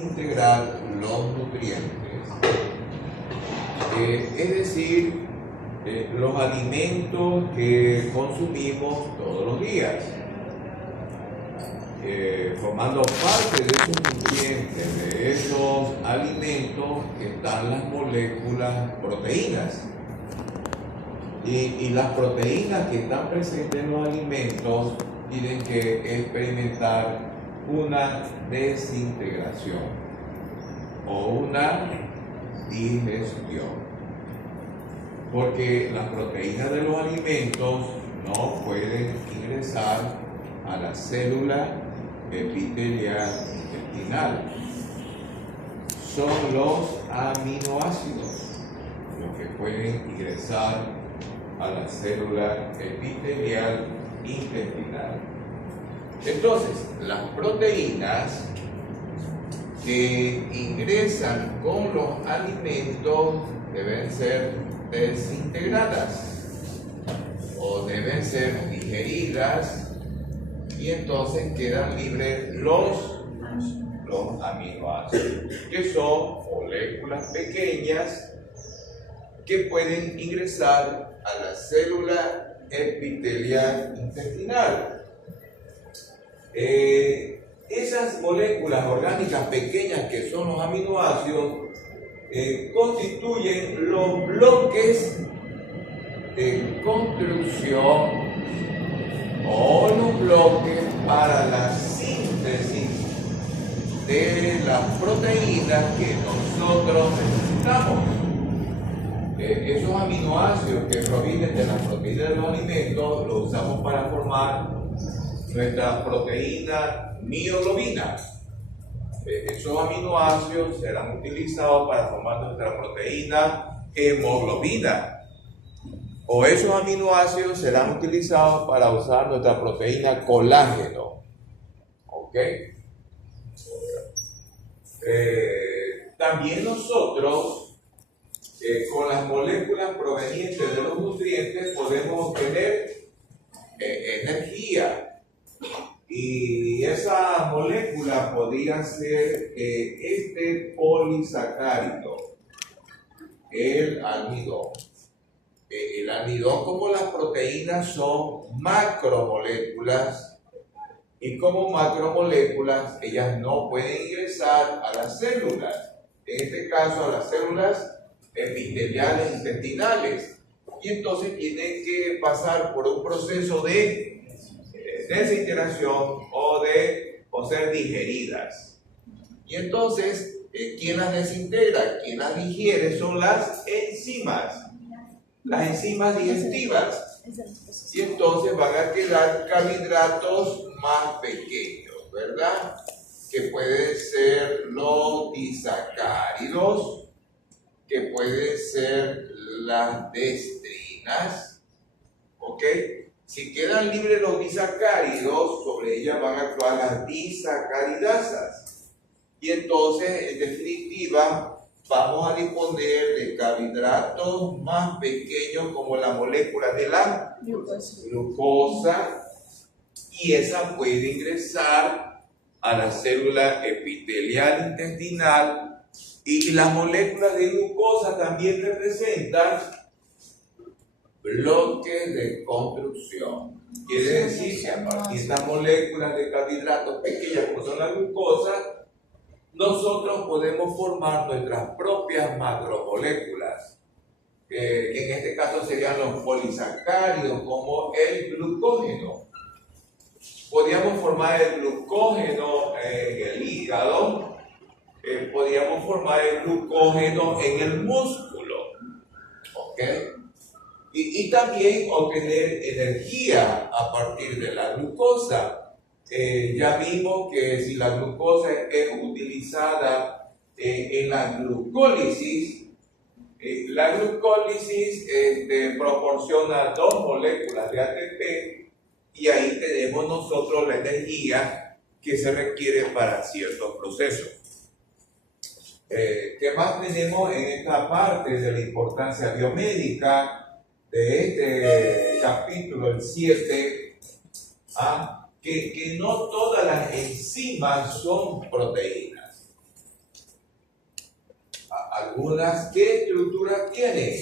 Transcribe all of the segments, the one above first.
desintegrar los nutrientes. Es decir, los alimentos que consumimos todos los días. Formando parte de esos nutrientes, de esos alimentos, están las moléculas proteínas. Y las proteínas que están presentes en los alimentos tienen que experimentar una desintegración o una digestión. Porque las proteínas de los alimentos no pueden ingresar a la célula epitelial intestinal. Son los aminoácidos los que pueden ingresar a la célula epitelial intestinal. Entonces, las proteínas que ingresan con los alimentos deben ser desintegradas o deben ser digeridas, y entonces quedan libres los aminoácidos, que son moléculas pequeñas que pueden ingresar a la célula epitelial intestinal. Esas moléculas orgánicas pequeñas que son los aminoácidos constituyen los bloques de construcción o los bloques para la síntesis de las proteínas que nosotros necesitamos. Esos aminoácidos que provienen de las proteínas de los alimentos los usamos para formar nuestra proteína mioglobina. Esos aminoácidos serán utilizados para formar nuestra proteína hemoglobina. O esos aminoácidos serán utilizados para usar nuestra proteína colágeno. ¿Ok? También nosotros, con las moléculas provenientes de los nutrientes, podemos obtener energía. Y esa molécula podría ser este polisacárido, el almidón. El almidón, como las proteínas, son macromoléculas, y como macromoléculas ellas no pueden ingresar a las células, en este caso a las células epiteliales intestinales, y entonces tienen que pasar por un proceso de desintegración o ser digeridas. Y entonces, ¿quién las desintegra? ¿Quién las digiere? Son las enzimas digestivas. Y entonces van a quedar carbohidratos más pequeños, ¿verdad? Que pueden ser los disacáridos, que pueden ser las destrinas, ¿ok? Si quedan libres los disacáridos, sobre ellas van a actuar las disacaridasas. Y entonces, en definitiva, vamos a disponer de carbohidratos más pequeños como la molécula de la glucosa, y esa puede ingresar a la célula epitelial intestinal, y las moléculas de glucosa también representan bloques de construcción. Quiere decir que a partir de estas moléculas de carbohidratos pequeñas como son la glucosa, nosotros podemos formar nuestras propias macromoléculas, que en este caso serían los polisacáridos, como el glucógeno. Podríamos formar el glucógeno en el hígado, podríamos formar el glucógeno en el músculo, ¿ok? Y también obtener energía a partir de la glucosa. Ya vimos que si la glucosa es utilizada en la glucólisis proporciona dos moléculas de ATP, y ahí tenemos nosotros la energía que se requiere para ciertos procesos. ¿Qué más tenemos en esta parte de la importancia biomédica de este capítulo, el 7? Que no todas las enzimas son proteínas. algunas, ¿qué estructura tienen?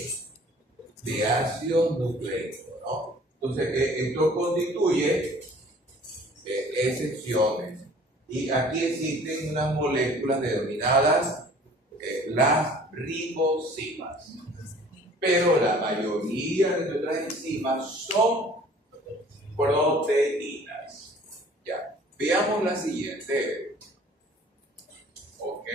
De ácidos nucleicos, ¿no? Entonces, esto constituye excepciones. Y aquí existen unas moléculas denominadas las ribosimas. Pero la mayoría de nuestras enzimas son proteínas. Ya, veamos la siguiente. Ok.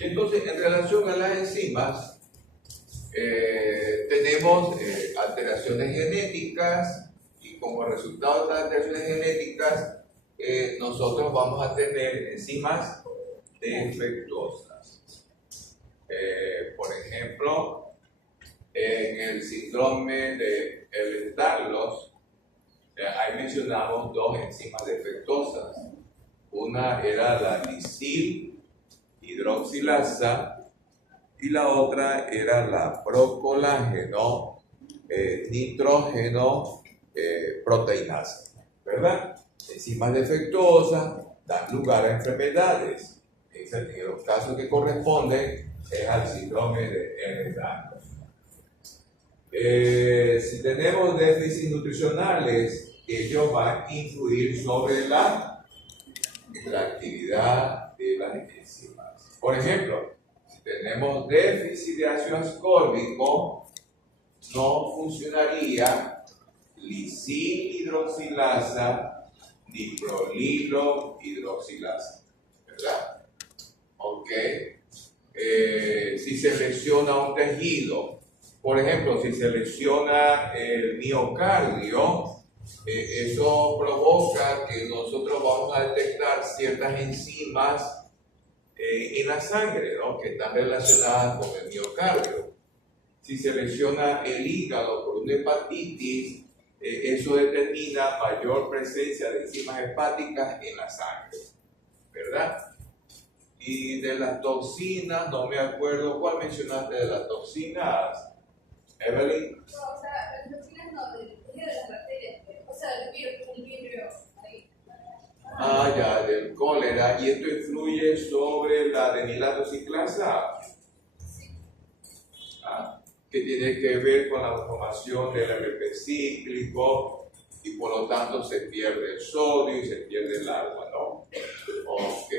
Entonces, en relación a las enzimas, tenemos alteraciones genéticas y como resultado de las alteraciones genéticas, nosotros vamos a tener enzimas defectuosas. Por ejemplo, en el síndrome de Ehlers-Danlos, ahí mencionamos dos enzimas defectuosas. Una era la lisil hidroxilasa y la otra era la procolágeno nitrógeno proteinasa, ¿verdad? Enzimas defectuosas dan lugar a enfermedades. En los casos que corresponden es al síndrome de Ehlers-Danlos. Si tenemos déficits nutricionales, ellos van a influir sobre la actividad de las enzimas. Por ejemplo, si tenemos déficit de ácido ascórbico, no funcionaría lisil hidroxilasa ni prolilo hidroxilasa, ¿verdad? Ok. Si se lesiona un tejido, por ejemplo, si se lesiona el miocardio, eso provoca que nosotros vamos a detectar ciertas enzimas en la sangre, ¿no? Que están relacionadas con el miocardio. Si se lesiona el hígado por una hepatitis, eso determina mayor presencia de enzimas hepáticas en la sangre, ¿verdad? Y de las toxinas, no me acuerdo, ¿cuál mencionaste de las toxinas, Evelyn? No, o sea, las toxinas no, de las bacterias, o sea, el vidrio, ahí. Ah, ya, del cólera, y esto influye sobre la adenilato ciclasa. Sí. Que tiene que ver con la formación del AMP cíclico y por lo tanto se pierde el sodio y se pierde el agua, ¿no? Ok.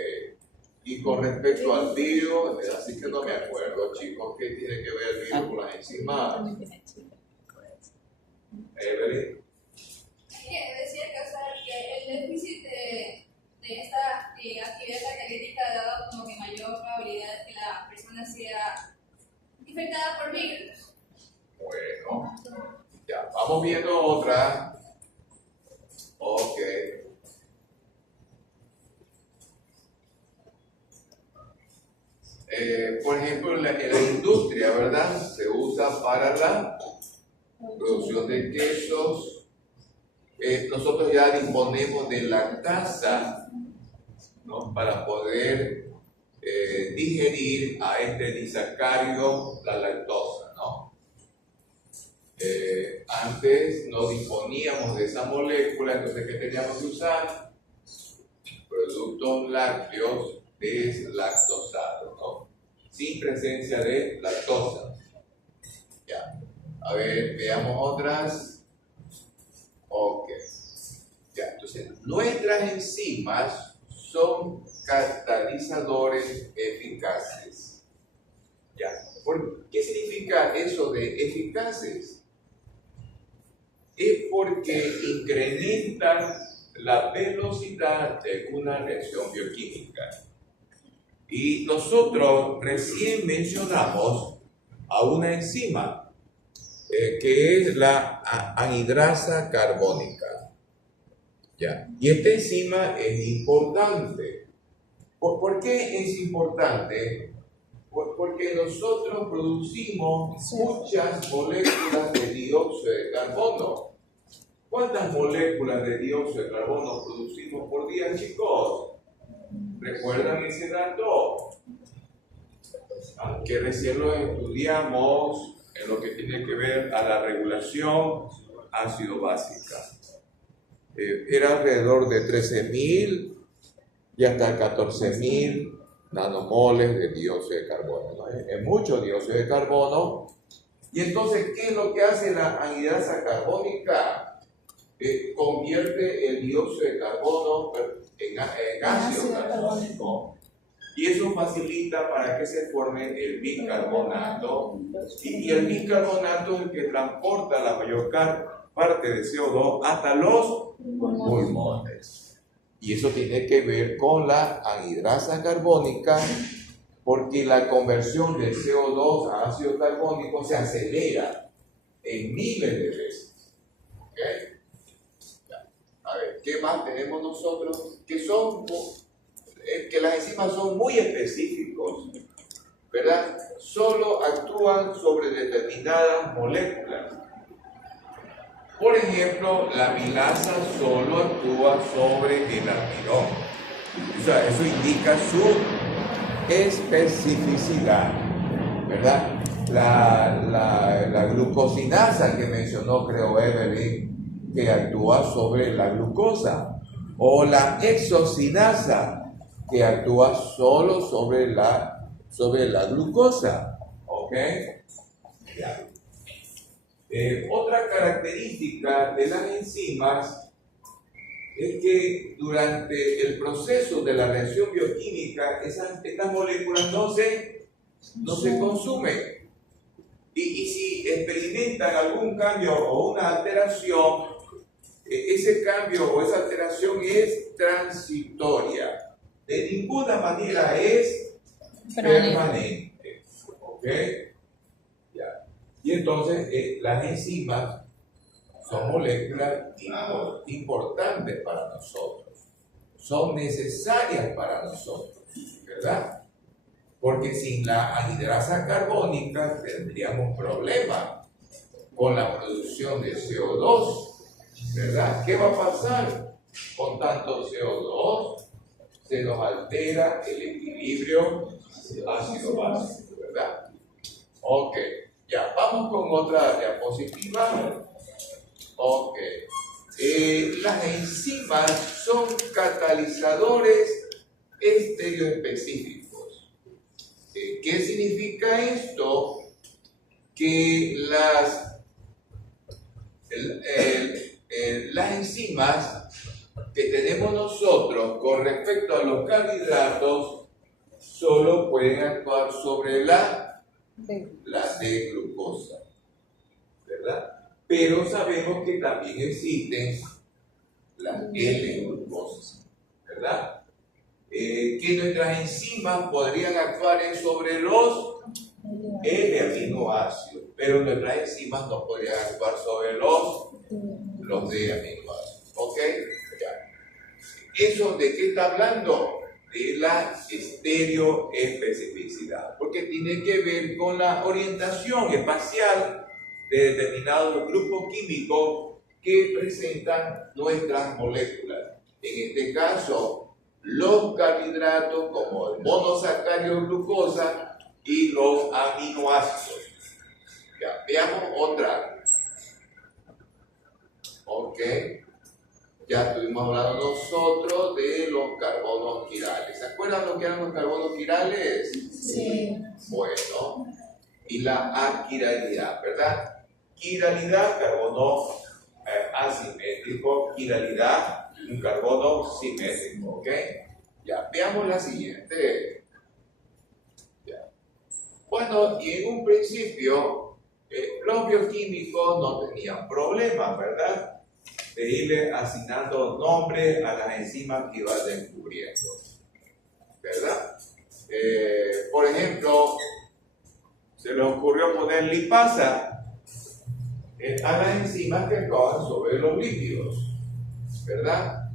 Y con respecto al virus, así que no me acuerdo, chicos, ¿qué tiene que ver el virus con las enzimas? Evelyn. Decía que, o sea, que el déficit de esta actividad catalítica daba como que mayor probabilidad de que la persona sea infectada por virus. Bueno, ya, vamos viendo otra. Ok. Por ejemplo, en la industria, ¿verdad? Se usa para la producción de quesos. Nosotros ya disponemos de lactasa, ¿no? Para poder digerir a este disacárido, la lactosa, ¿no? Antes no disponíamos de esa molécula, entonces ¿qué teníamos que usar? Productos lácteos deslactosados, ¿no? Sin presencia de lactosa. Ya. A ver, veamos otras. Ok. Ya, entonces, nuestras enzimas son catalizadores eficaces. Ya. ¿Qué significa eso de eficaces? Es porque incrementan la velocidad de una reacción bioquímica. Y nosotros recién mencionamos a una enzima que es la anhidrasa carbónica. ¿Ya? Y esta enzima es importante. ¿Por qué es importante? Porque nosotros producimos muchas moléculas de dióxido de carbono. ¿Cuántas moléculas de dióxido de carbono producimos por día, chicos? ¿Recuerdan ese dato? que recién lo estudiamos en lo que tiene que ver a la regulación ácido básica. Era alrededor de 13.000 y hasta 14.000 nanomoles de dióxido de carbono, ¿no? Es mucho dióxido de carbono. Y entonces, ¿qué es lo que hace la anhidrasa carbónica? Convierte el dióxido de carbono en ácido carbónico. Y eso facilita para que se forme el bicarbonato. Y el bicarbonato es el que transporta la mayor parte de CO2 hasta los pulmones. Y eso tiene que ver con la anhidrasa carbónica, porque la conversión de CO2 a ácido carbónico se acelera en miles de veces. ¿Ok? A ver, ¿qué más tenemos nosotros? Que las enzimas son muy específicos, ¿verdad? Solo actúan sobre determinadas moléculas. Por ejemplo, la milasa solo actúa sobre el almidón. O sea, eso indica su especificidad, ¿verdad? La glucosinasa que mencionó, creo, Evelyn, que actúa sobre la glucosa, o la exocinasa, que actúa solo sobre la glucosa. ¿Ok? Ya. Otra característica de las enzimas es que durante el proceso de la reacción bioquímica estas moléculas no se consumen. Y si experimentan algún cambio o una alteración, ese cambio o esa alteración es transitoria. De ninguna manera es permanente. ¿Ok? Ya. Y entonces las enzimas son moléculas importantes para nosotros. Son necesarias para nosotros, ¿verdad? Porque sin la anhidrasa carbónica tendríamos problemas con la producción de CO2, ¿verdad? ¿Qué va a pasar con tanto CO2? Se nos altera el equilibrio ácido-básico, ¿verdad? Ok, ya, vamos con otra diapositiva. Ok, las enzimas son catalizadores estereoespecíficos. ¿Qué significa esto? Que las enzimas que tenemos nosotros con respecto a los carbohidratos solo pueden actuar sobre la D-glucosa, ¿verdad? Pero sabemos que también existen las L-glucosas, ¿verdad? Que nuestras enzimas podrían actuar sobre los L-aminoácidos, pero nuestras enzimas no podrían actuar sobre los D-aminoácidos. ¿Ok? Ya. ¿Eso de qué está hablando? De la estereoespecificidad, porque tiene que ver con la orientación espacial de determinados grupos químicos que presentan nuestras moléculas. En este caso, los carbohidratos como el monosacárido glucosa y los aminoácidos. Ya, veamos otra. Ok. Ya estuvimos hablando nosotros de los carbonos quirales. ¿Se acuerdan lo que eran los carbonos quirales? Sí. Bueno, y la aquiralidad, ¿verdad? Quiralidad, carbono asimétrico, quiralidad, un carbono simétrico, ¿ok? Ya, veamos la siguiente. Ya. Bueno, y en un principio, los bioquímicos no tenían problemas, ¿verdad? De irle asignando nombres a las enzimas que iban descubriendo, ¿verdad? Por ejemplo, se les ocurrió poner lipasa a las enzimas que actúan sobre los lípidos, ¿verdad?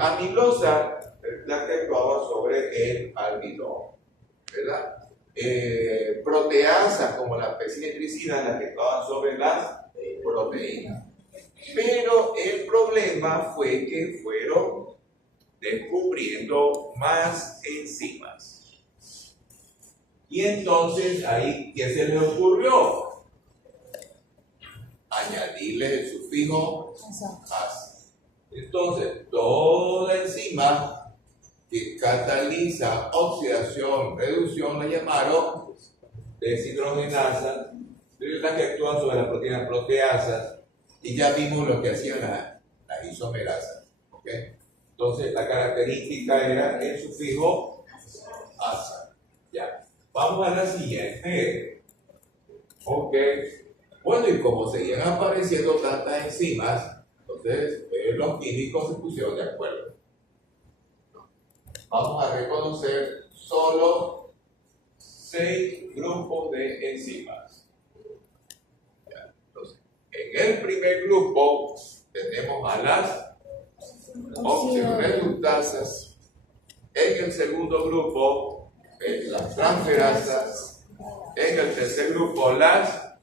Amilosa, la que actuaba sobre el almidón, ¿verdad? Proteasas como la pecinitricina, las que actuaban sobre las proteínas. Pero el problema fue que fueron descubriendo más enzimas. Y entonces ahí, ¿qué se les ocurrió? Añadirle el sufijo asa. Entonces, toda enzima que cataliza oxidación, reducción, la llamaron deshidrogenasa, las que actúan sobre las proteínas proteasas, y ya vimos lo que hacían las isomerasas. ¿Okay? Entonces, la característica era el sufijo asa. Ya. Vamos a la siguiente. Ok. Bueno, y como seguían apareciendo tantas enzimas, entonces los químicos se pusieron de acuerdo. Vamos a reconocer solo 6 grupos de enzimas. Ya. Entonces, en el primer grupo tenemos a las oxidorreductasas. En el segundo grupo, las transferasas. En el tercer grupo, las.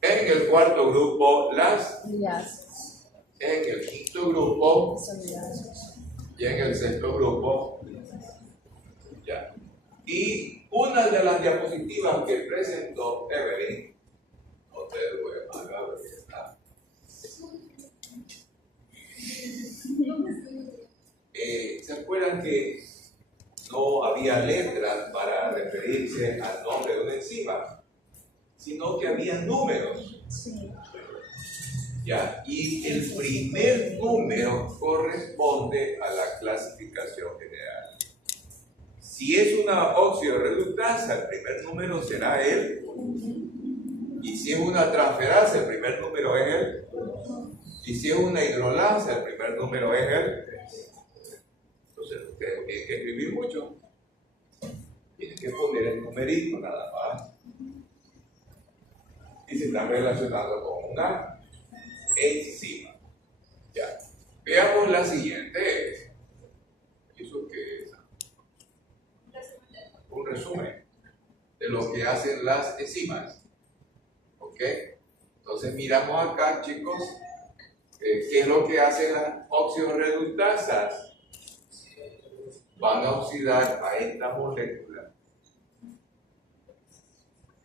En el cuarto grupo, las. En el quinto grupo. Y en el sexto grupo. Ya. Y una de las diapositivas que presentó Evelyn, ustedes pueden ver que está. ¿Se acuerdan que no había letras para referirse al nombre de una enzima, sino que había números? Sí. ¿Ya? Y el primer número corresponde a la clasificación general. Si es una oxidorreductasa, el primer número será el. Y si es una transferasa, el primer número es el. Y si es una hidrolasa, el primer número es el. Entonces, ustedes tienen que escribir mucho. Tienen que poner el numerito nada más. Y se están relacionando con una enzima. Ya. Veamos la siguiente. ¿Eso qué es? Un resumen de lo que hacen las enzimas. ¿Ok? Entonces miramos acá, chicos, ¿qué es lo que hacen las oxidorreductasas? Van a oxidar a esta molécula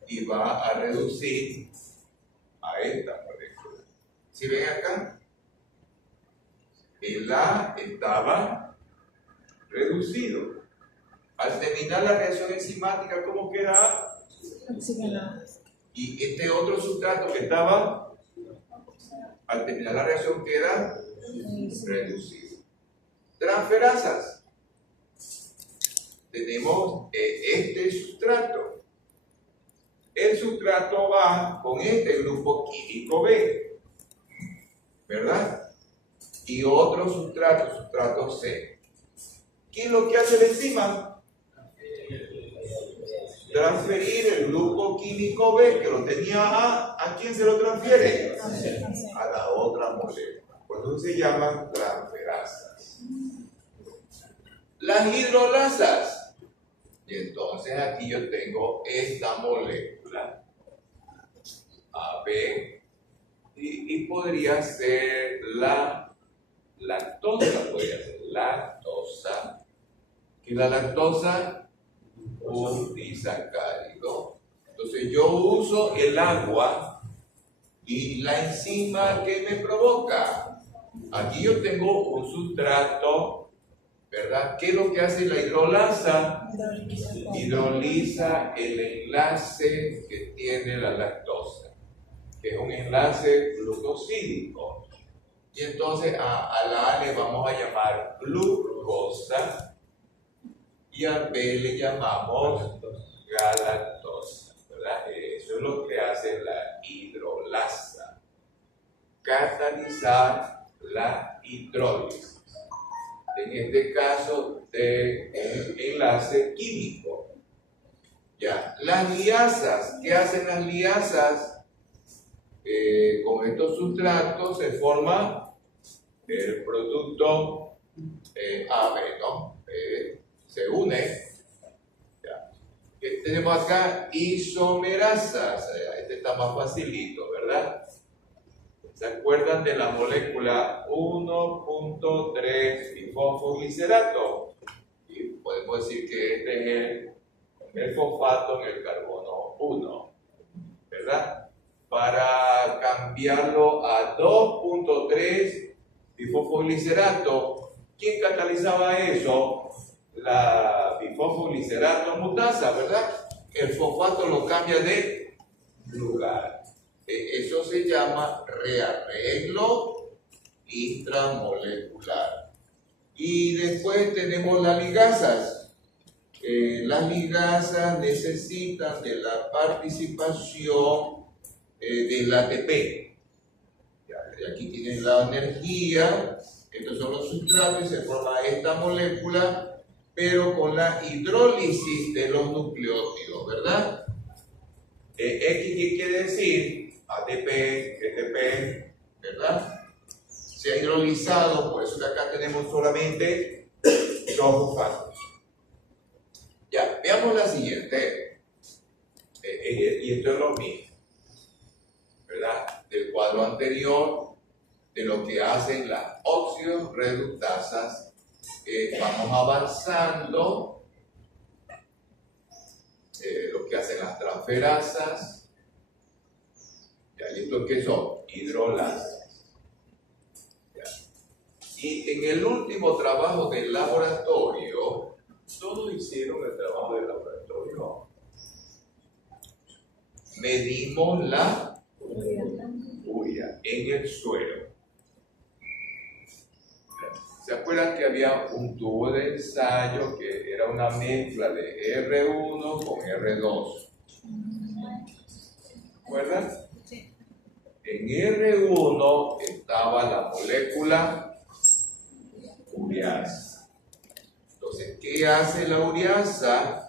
y va a reducir a esta molécula. ¿Sí ven acá? El A estaba reducido. Al terminar la reacción enzimática, ¿cómo queda? Oxigenado. Y este otro sustrato que estaba, al terminar la reacción, queda reducido. Transferasas. Tenemos este sustrato. El sustrato va con este grupo químico B, ¿verdad? Y otro sustrato, sustrato C. ¿Qué es lo que hace la enzima? Transferir el grupo químico B que lo tenía ¿a quién se lo transfiere? A la otra molécula. Por eso se llaman transferasas. Las hidrolasas. Y entonces aquí yo tengo esta molécula AB y podría ser la lactosa, podría ser lactosa. ¿Y la lactosa? Un disacárido. Entonces yo uso el agua y la enzima que me provoca. Aquí yo tengo un sustrato, ¿verdad? ¿Qué es lo que hace la hidrolasa? Hidroliza el enlace que tiene la lactosa, que es un enlace glucosídico. Y entonces a la A le vamos a llamar glucosa y a B le llamamos galactosa, ¿verdad? Eso es lo que hace la hidrolasa, catalizar la hidrólisis. En este caso, de un enlace químico. Ya. Las liasas, ¿qué hacen las liasas? Con estos sustratos se forma el producto AB, ¿no? Se une. Ya. ¿Qué tenemos acá? Isomerasas. Este está más facilito, ¿verdad? ¿Se acuerdan de la molécula 1.3 bifosfoglicerato? Y podemos decir que este es el fosfato en el carbono 1, ¿verdad? Para cambiarlo a 2.3 bifosfoglicerato. ¿Quién catalizaba eso? La bifosfoglicerato mutasa, ¿verdad? El fosfato lo cambia de lugar. Eso se llama rearreglo intramolecular. Y después tenemos las ligasas. Las ligasas necesitan de la participación del ATP. Y aquí tienen la energía, estos son los sustratos y se forma esta molécula, pero con la hidrólisis de los nucleótidos, ¿verdad? X, ¿qué quiere decir? ATP, ATP, ¿verdad? Se ha hidrolizado, por eso que acá tenemos solamente dos fosfatos. Ya, veamos la siguiente. Y esto es lo mismo, ¿verdad? Del cuadro anterior, de lo que hacen las óxidos reductasas. Vamos avanzando. Lo que hacen las transferasas. ¿Y esto qué son? Hidrolasas. ¿Ya? Y en el último trabajo del laboratorio, todos hicieron el trabajo del laboratorio. Medimos la urea en el suelo. ¿Se acuerdan que había un tubo de ensayo que era una mezcla de R1 con R2? ¿Recuerdan? Sí. En R1 estaba la molécula ureasa. Entonces, ¿qué hace la ureasa?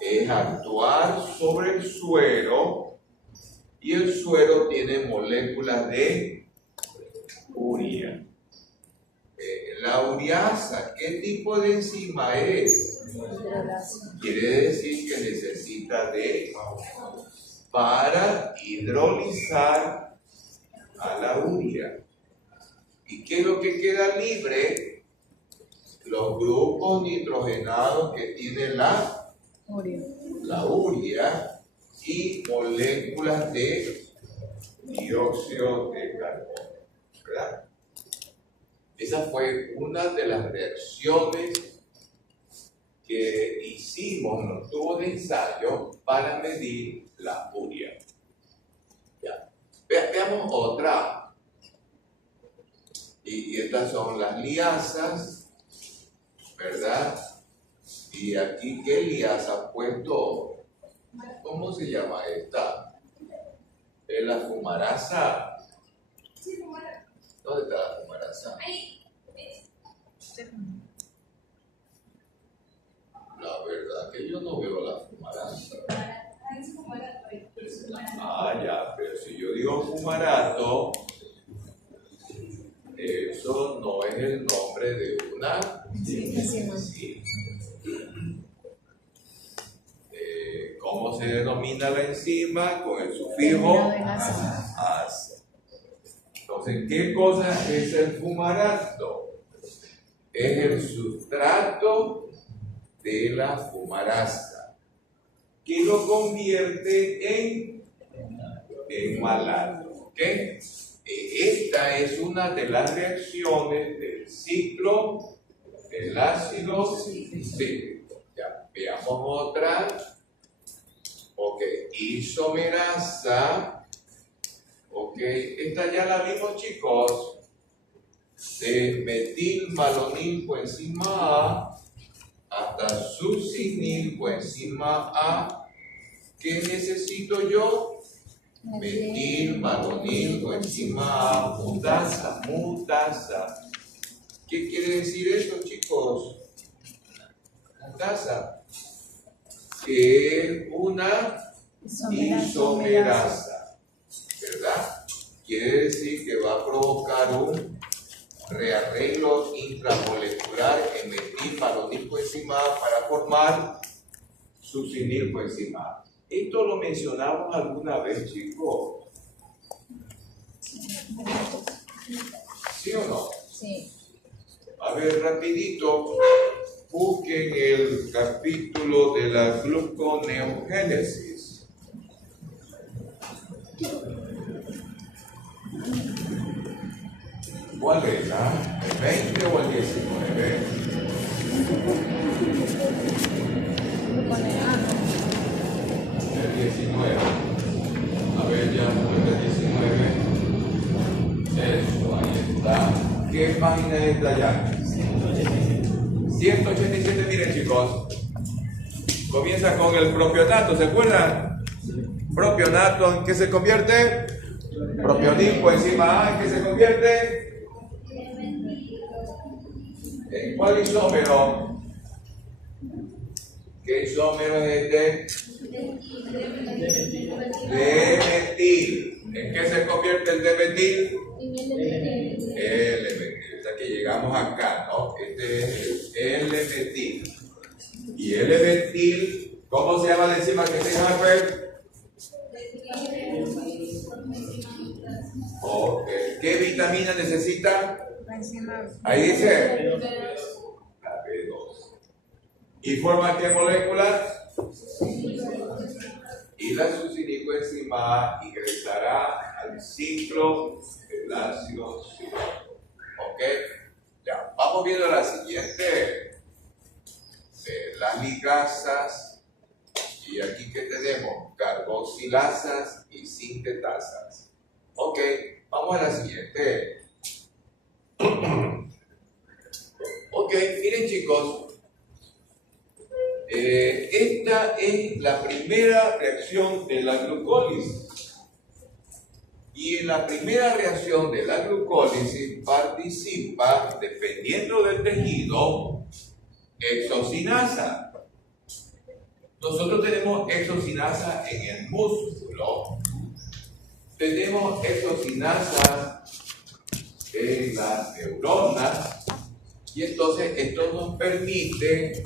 Es actuar sobre el suero y el suero tiene moléculas de urea. La ureasa, ¿qué tipo de enzima es? Quiere decir que necesita de para hidrolizar a la urea. ¿Y qué es lo que queda libre? Los grupos nitrogenados que tiene la urea y moléculas de dióxido de carbono, ¿verdad? Esa fue una de las reacciones que hicimos en los tubos de ensayo para medir la urea. Ya. Veamos otra. Y estas son las liasas, ¿verdad? Y aquí, ¿qué liasa ha puesto? ¿Cómo se llama esta? ¿Es la fumarasa? Sí, fumarasa. ¿Dónde está la fumarasa? Ahí. La verdad que yo no veo la fumarasa. Ah, ya, pero si yo digo fumarato, eso no es el nombre de una enzima. ¿Cómo se denomina la enzima? Con el sufijo asa. Entonces, ¿qué cosa es el fumarato? Es el sustrato de la fumarasa que lo convierte en malato. ¿Ok? Esta es una de las reacciones del ciclo del ácido cítrico. Ya, veamos otra. Ok, isomerasa. Ok, esta ya la vimos, chicos. De metilmalonilcoenzima A hasta succinilcoenzima A. ¿Qué necesito yo? Metilmalonilcoenzima A mutasa. ¿Qué quiere decir eso, chicos? Mutasa. Que es una isomerasa, ¿verdad? Quiere decir que va a provocar un rearreglo intramolecular en metilmalonilcoenzima A para formar succinilcoenzima A. Esto lo mencionamos alguna vez, chicos. ¿Sí o no? Sí. A ver, rapidito, busquen el capítulo de la gluconeogénesis. ¿Cuál es? ¿El 20 o el 19? El 19. A ver, ya, el 19. Eso, ahí está. ¿Qué página está ya? 187, miren chicos. Comienza con el propionato, ¿se acuerdan? Propionato, ¿en qué se convierte? Propionil, encima A, ¿en qué se convierte? ¿En cuál isómero? ¿Qué isómero es este? De metil. ¿En qué se convierte el de metil? L-metil. O sea que llegamos acá, ¿no? Este es el L-metil. Y L-metil, ¿cómo se llama la enzima que se llama? Okay. ¿Qué vitamina necesita? Ahí dice la B2. ¿Y forma qué moléculas? Y la succinilcoenzima A ingresará al ciclo del ácido cítrico. ¿Ok? Ya, vamos viendo la siguiente. Las ligasas. Y aquí que tenemos carboxilasas y sintetasas. Ok, vamos a la siguiente. Ok, miren chicos, esta es la primera reacción de la glucólisis. Y en la primera reacción de la glucólisis participa, dependiendo del tejido, exocinasa. Nosotros tenemos exocinasa en el músculo. Tenemos exocinasa en las neuronas y entonces esto nos permite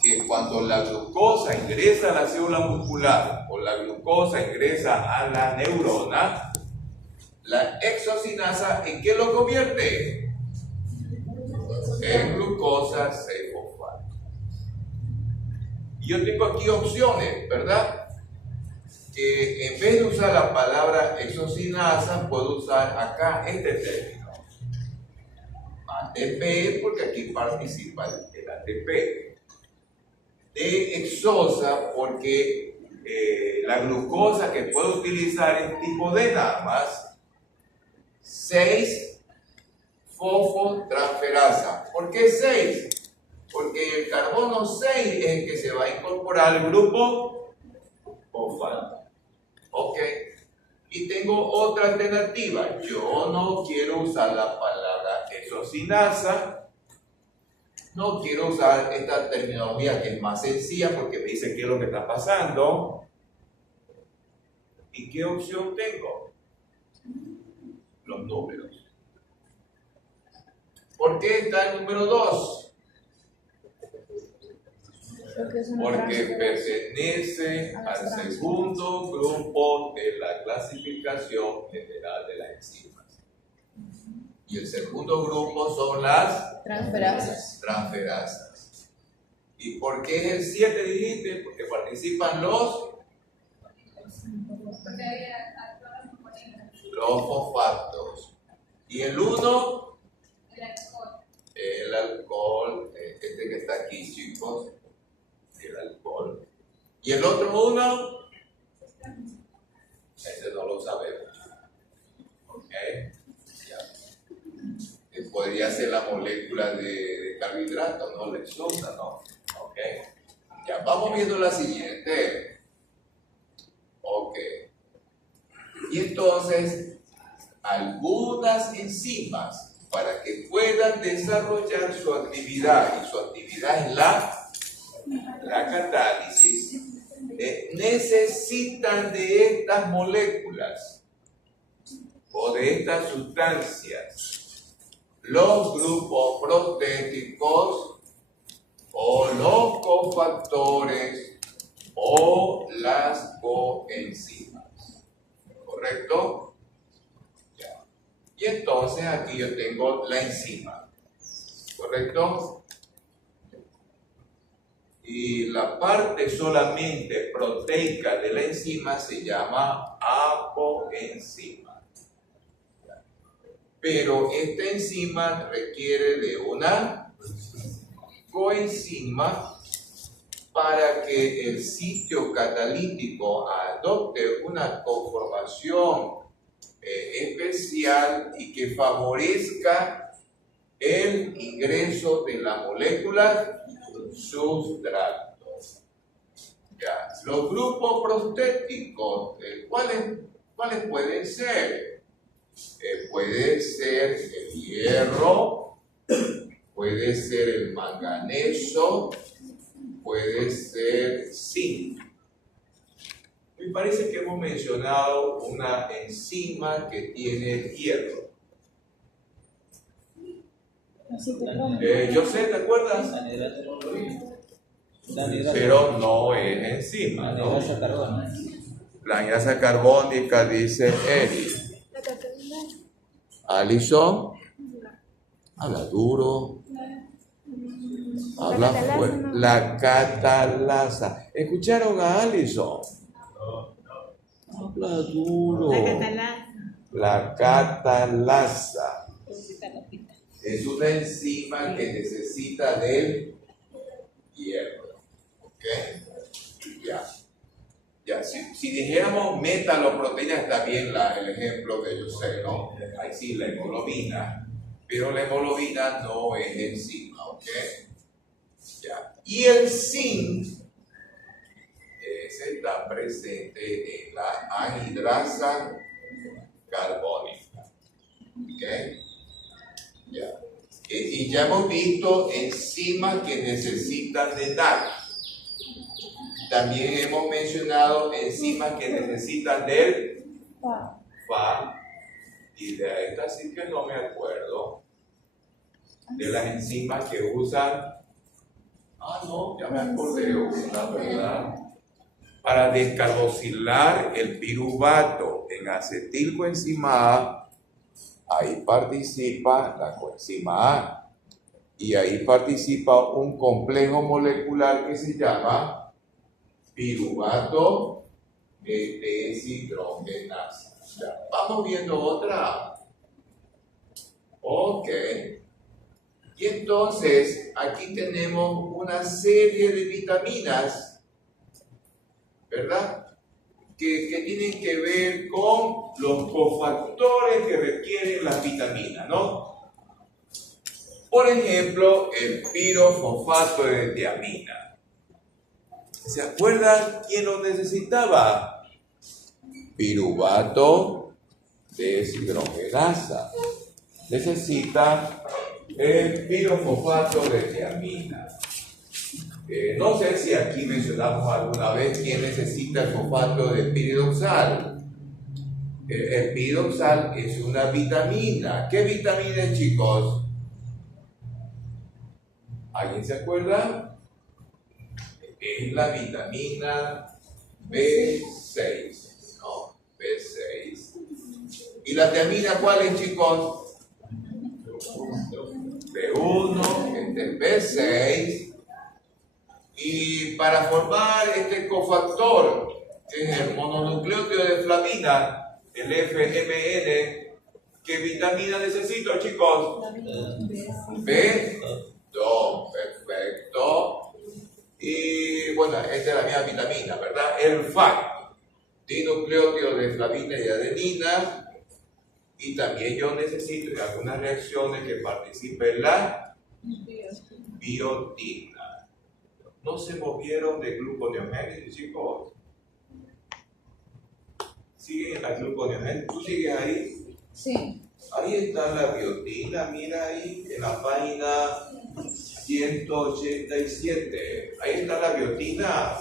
que cuando la glucosa ingresa a la célula muscular o la glucosa ingresa a la neurona, la exocinasa ¿en qué lo convierte? En glucosa 6-fosfato. Y yo tengo aquí opciones, ¿verdad? Que en vez de usar la palabra exocinasa, puedo usar acá este término. ATP, porque aquí participa el ATP. De-exosa, porque la glucosa que puedo utilizar es tipo D nada más. 6-fosfotransferasa. ¿Por qué 6? Porque el carbono 6 es el que se va a incorporar al grupo fosfato. Ok, y tengo otra alternativa. Yo no quiero usar la palabra exocinasa, no quiero usar esta terminología que es más sencilla porque me dice qué es lo que está pasando. ¿Y qué opción tengo? Los números. ¿Por qué está el número 2? Porque pertenece al segundo grupo de la clasificación general de las enzimas. Y el segundo grupo son las transferasas. ¿Y por qué es el 7 dijiste? Porque participan los fosfatos. ¿Y el 1? El alcohol, este que está aquí, chicos. El alcohol. ¿Y el otro 1? Ese no lo sabemos. ¿Ok? Ya. Podría ser la molécula de carbohidrato, no la exosa, ¿no? ¿Ok? Ya, vamos viendo la siguiente. Ok. Y entonces, algunas enzimas, para que puedan desarrollar su actividad, y su actividad es la catálisis, necesitan de estas moléculas o de estas sustancias, los grupos protéticos o los cofactores o las coenzimas. ¿Correcto? Ya. Y entonces aquí yo tengo la enzima. ¿Correcto? Y la parte solamente proteica de la enzima se llama apoenzima. Pero esta enzima requiere de una coenzima para que el sitio catalítico adopte una conformación especial y que favorezca el ingreso de la molécula sustrato. Ya. Los grupos prostéticos, ¿cuáles pueden ser? Puede ser el hierro, puede ser el manganeso, puede ser zinc. Me parece que hemos mencionado una enzima que tiene hierro. Yo sé, ¿te acuerdas? Pero no es enzima, ¿no? La anhidrasa carbónica, dice Eric. Alison, habla duro. Habla fuerte. La catalasa. ¿Escucharon a Alison? Habla duro. La catalasa. Es una enzima que necesita del hierro. ¿Ok? Ya. Si dijéramos metaloproteína, está bien el ejemplo que yo sé, ¿no? Ahí sí, la hemoglobina. Pero la hemoglobina no es enzima, ¿ok? Ya. Y el zinc, ese está presente en la anhidrasa carbónica. ¿Ok? Ya. Y ya hemos visto enzimas que necesitan de NAC. También hemos mencionado enzimas que necesitan del FA. Y de esta sí que no me acuerdo. De las enzimas que usan. No, ya me acordé, la verdad. Para descarboxilar el piruvato en acetilcoenzima A, ahí participa la coenzima A. Y ahí participa un complejo molecular que se llama piruvato deshidrogenasa. Vamos viendo otra. Ok. Y entonces, aquí tenemos una serie de vitaminas, ¿verdad? Que tienen que ver con los cofactores que requieren las vitaminas, ¿no? Por ejemplo, el pirofosfato de tiamina. ¿Se acuerdan quién lo necesitaba? Piruvato deshidrogenasa. Necesita el pirofosfato de tiamina. No sé si aquí mencionamos alguna vez quién necesita el fosfato de piridoxal. El piridoxal es una vitamina. ¿Qué vitamina es, chicos? ¿Alguien se acuerda? Es la vitamina B6. No, B6. ¿Y la tiamina cuál es, chicos? B1, B6. Y para formar este cofactor, que es el mononucleótido de flamina, el FMN, ¿qué vitamina necesito, chicos? B2, perfecto. Y bueno, esta es la misma vitamina, ¿verdad? El FAC, dinucleótido de flamina y adenina. Y también yo necesito en algunas reacciones que participe la biotina. ¿No se movieron de gluconeogénesis, chicos? ¿Siguen en la gluconeogénesis? ¿Tú sigues ahí? Sí. Ahí está la biotina, mira ahí, en la página 187. Ahí está la biotina.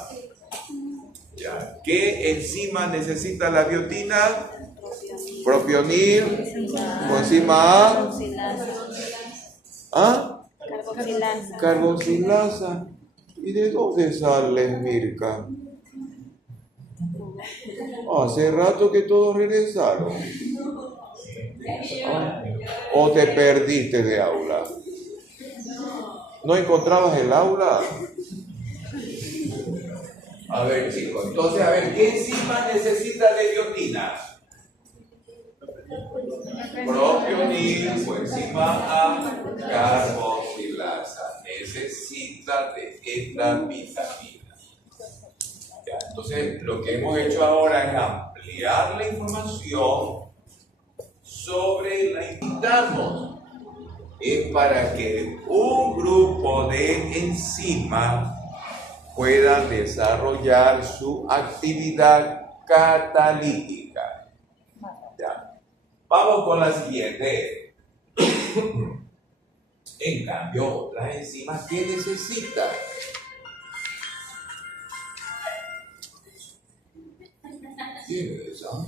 Ya. ¿Qué enzima necesita la biotina? Propionil, coenzima A. Carboxilasa. ¿Y de dónde sale, Mirka? Hace rato que todos regresaron. ¿O te perdiste de aula? ¿No encontrabas el aula? A ver, chicos, entonces, a ver, ¿qué enzima necesita de biotina? Propionil, coenzima A, carboxilasa. Necesita de esta vitamina. Ya, entonces, lo que hemos hecho ahora es ampliar la información sobre la invitamos. Es para que un grupo de enzimas pueda desarrollar su actividad catalítica. Ya. Vamos con la siguiente. En cambio, las enzimas, ¿qué necesitan? ¿Quién es eso?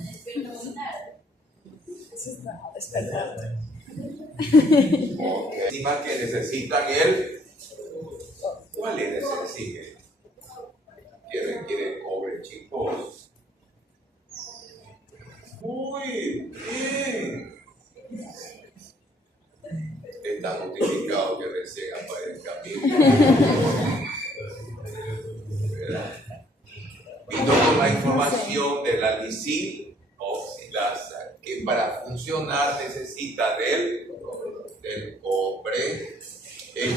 Enzimas que necesitan ¿cuál es ese? Sigue. ¿Quieren cobre, chicos? Muy bien. Están notificados que recién aparezcan. Vino con la información de la lisil-oxidasa, que para funcionar necesita del cobre.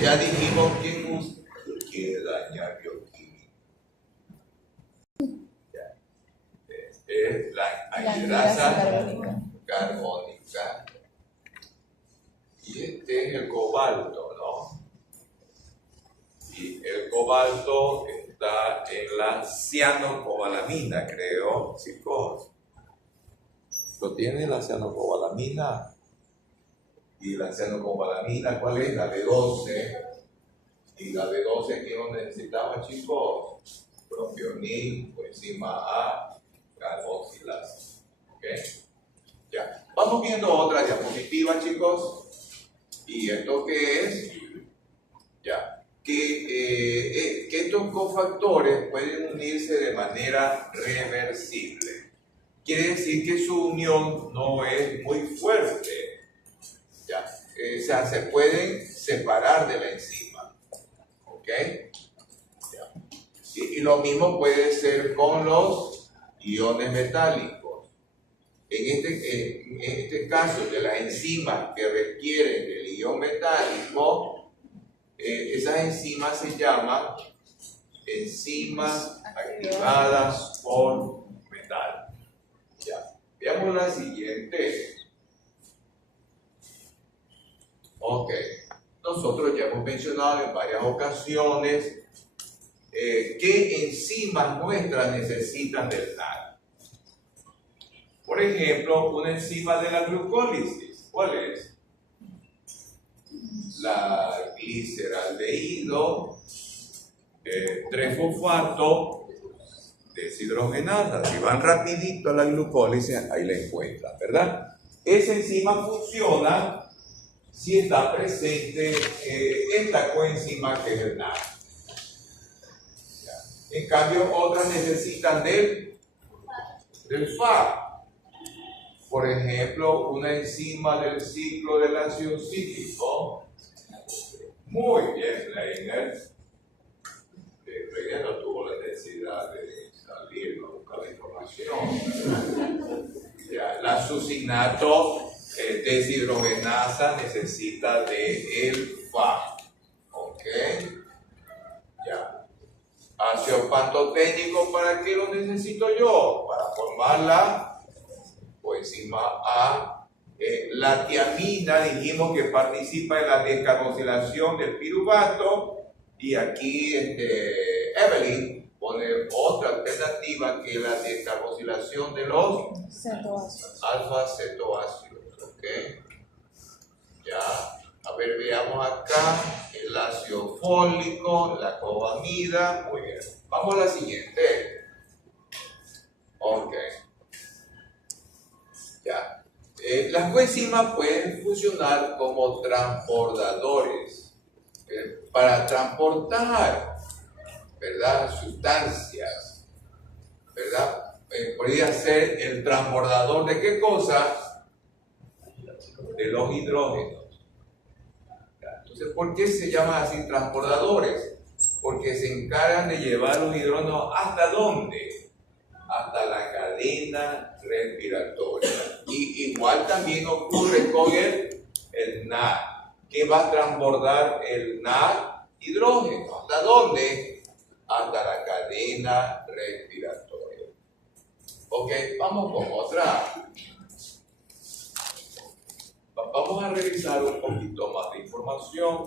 Ya dijimos que nos quiere dañar bioquímica. Es la anhidrasa carbónica. Y este es el cobalto, ¿no? Y el cobalto está en la cianocobalamina, creo, chicos. ¿Lo tiene la cianocobalamina? Y la cianocobalamina, ¿cuál es? La B12. Y la B12 que no necesitamos, chicos. Propionil, coenzima A, carboxilasa. ¿Ok? Ya. Vamos viendo otra diapositiva, chicos. ¿Y esto qué es? Ya. Que estos cofactores pueden unirse de manera reversible. Quiere decir que su unión no es muy fuerte. Ya. O sea, se pueden separar de la enzima. ¿Ok? Ya. Y lo mismo puede ser con los iones metálicos. En este caso de las enzimas que requieren el ion metálico, esas enzimas se llaman enzimas activadas por metal. Ya. Veamos la siguiente. Ok. Nosotros ya hemos mencionado en varias ocasiones qué enzimas nuestras necesitan del NAD. Por ejemplo, una enzima de la glucólisis. ¿Cuál es? La gliceraldehído 3-fosfato deshidrogenasa. Si van rapidito a la glucólisis, ahí la encuentran, ¿verdad? Esa enzima funciona si está presente esta coenzima que es el NAD. En cambio, otras necesitan del FAD. Por ejemplo, una enzima del ciclo del ácido cítrico. Muy bien, Reiner. Reiner no tuvo la necesidad de salir a buscar la información. Ya, la succinato deshidrogenasa necesita de el FAD. ¿Ok? Ya. Ácido pantoténico, ¿para qué lo necesito yo? Para formar la coenzima A. La tiamina, dijimos que participa en la descarboxilación del piruvato, y aquí Evelyn pone otra alternativa que es la descarboxilación de los alfa-cetoácidos. ¿Ok? Ya. A ver, veamos acá el ácido fólico, la cobamida. Muy bien. Vamos a la siguiente. Ok. Ya. Las coenzimas pueden funcionar como transbordadores para transportar, ¿verdad?, sustancias, ¿verdad? Podría ser el transbordador de qué cosa? De los hidrógenos. Entonces, ¿por qué se llaman así transbordadores? porque se encargan de llevar los hidrógenos ¿hasta dónde? Hasta la cadena respiratoria. Y igual también ocurre con el NAD. ¿Qué va a transbordar el NAD? Hidrógeno. ¿Hasta dónde? Hasta la cadena respiratoria. Ok, vamos con otra. Vamos a revisar un poquito más de información.